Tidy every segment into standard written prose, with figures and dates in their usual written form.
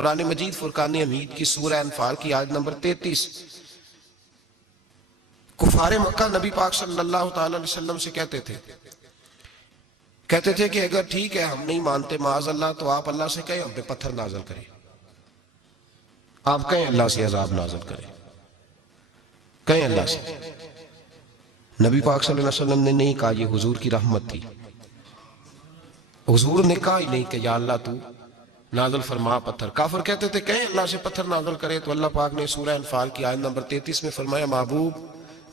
قرآن مجید فرقان حمید کی سورہ انفال کی آیت نمبر 33، کفار مکہ نبی پاک صلی اللہ تعالی علیہ وسلم سے کہتے تھے کہ اگر ٹھیک ہے ہم نہیں مانتے معاذ اللہ تو آپ اللہ سے کہیں ہم پہ پتھر نازل کریں، آپ کہیں اللہ سے عذاب نازل کریں، کہیں اللہ سے۔ نبی پاک صلی اللہ علیہ وسلم نے نہیں کہا، یہ حضور کی رحمت تھی، حضور نے کہا ہی نہیں کہ یا اللہ تو نازل فرما پتھر۔ کافر کہتے تھے کہیں اللہ سے پتھر نازل کرے، تو اللہ پاک نے سورہ انفال کی آیت نمبر 33 میں فرمایا محبوب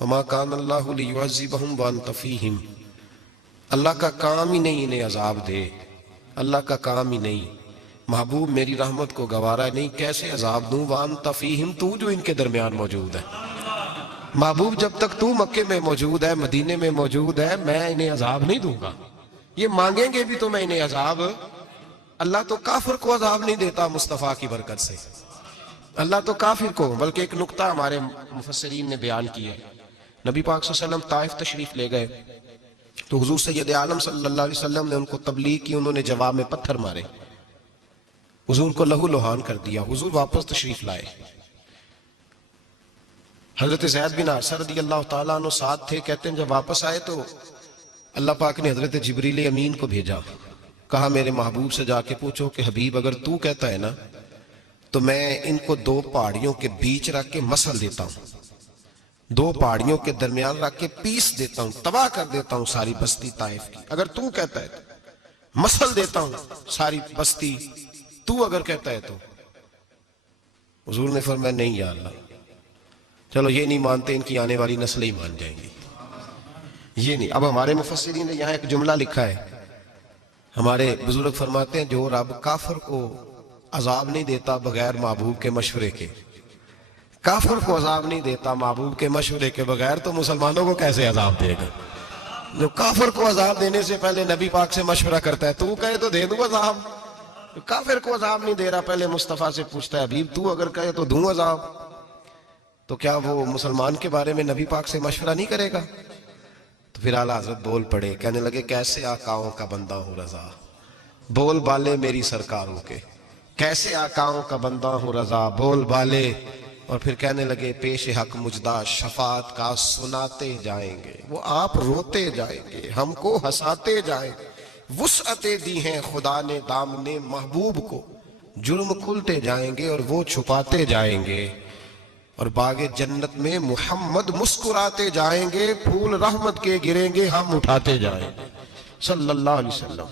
وما کان اللہ لیعذبہم وانت فیہم، اللہ کا کام ہی نہیں انہیں عذاب دے، اللہ کا کام ہی نہیں، محبوب میری رحمت کو گوارا نہیں، کیسے عذاب دوں وانت فیہم، تو جو ان کے درمیان موجود ہے۔ محبوب جب تک تو مکے میں موجود ہے، مدینے میں موجود ہے، میں انہیں عذاب نہیں دوں گا، یہ مانگیں گے بھی تو میں انہیں عذاب۔ اللہ تو کافر کو عذاب نہیں دیتا مصطفیٰ کی برکت سے، اللہ تو کافر کو۔ بلکہ ایک نکتہ ہمارے مفسرین نے بیان کیا ہے، نبی پاک صلی اللہ علیہ وسلم طائف تشریف لے گئے تو حضور سید عالم صلی اللہ علیہ وسلم نے ان کو تبلیغ کی، انہوں نے جواب میں پتھر مارے، حضور کو لہو لہان کر دیا، حضور واپس تشریف لائے۔ حضرت زید بن حارثہ رضی اللہ تعالیٰ عنہ ساتھ تھے، کہتے ہیں جب واپس آئے تو اللہ پاک نے حضرت جبریل امین کو بھیجا، کہا میرے محبوب سے جا کے پوچھو کہ حبیب اگر تو کہتا ہے نا تو میں ان کو دو پہاڑیوں کے بیچ رکھ کے مسل دیتا ہوں، دو پہاڑیوں کے درمیان رکھ کے پیس دیتا ہوں، تباہ کر دیتا ہوں ساری بستی طائف کی، اگر تو کہتا ہے تو مسل دیتا ہوں ساری بستی، تو اگر کہتا ہے تو۔ حضور نے فرمایا نہیں یا اللہ، چلو یہ نہیں مانتے، ان کی آنے والی نسلیں ہی مان جائیں گی، یہ نہیں۔ اب ہمارے مفسرین نے یہاں ایک جملہ لکھا ہے، ہمارے بزرگ فرماتے ہیں جو رب کافر کو عذاب نہیں دیتا بغیر محبوب کے مشورے کے، کافر کو عذاب نہیں دیتا محبوب کے مشورے کے بغیر، تو مسلمانوں کو کیسے عذاب دے گا؟ جو کافر کو عذاب دینے سے پہلے نبی پاک سے مشورہ کرتا ہے، تو کہے تو دے دوں عذاب، کافر کو عذاب نہیں دے رہا، پہلے مصطفیٰ سے پوچھتا ہے حبیب تو اگر کہے تو دوں عذاب، تو کیا وہ مسلمان کے بارے میں نبی پاک سے مشورہ نہیں کرے گا؟ تو پھر اعلیٰ حضرت بول پڑے، کہنے لگے کیسے آقاؤں کا بندہ ہوں رضا، بول بالے میری سرکاروں کے، کیسے آقاؤں کا بندہ ہوں رضا، بول بالے۔ اور پھر کہنے لگے پیش حق مجدہ شفاعت کا سناتے جائیں گے، وہ آپ روتے جائیں گے ہم کو ہنساتے جائیں گے، وسعتیں دی ہیں خدا نے دامن محبوب کو، جرم کھلتے جائیں گے اور وہ چھپاتے جائیں گے، اور باغ جنت میں محمد مسکراتے جائیں گے، پھول رحمت کے گریں گے ہم اٹھاتے جائیں گے، صلی اللہ علیہ وسلم۔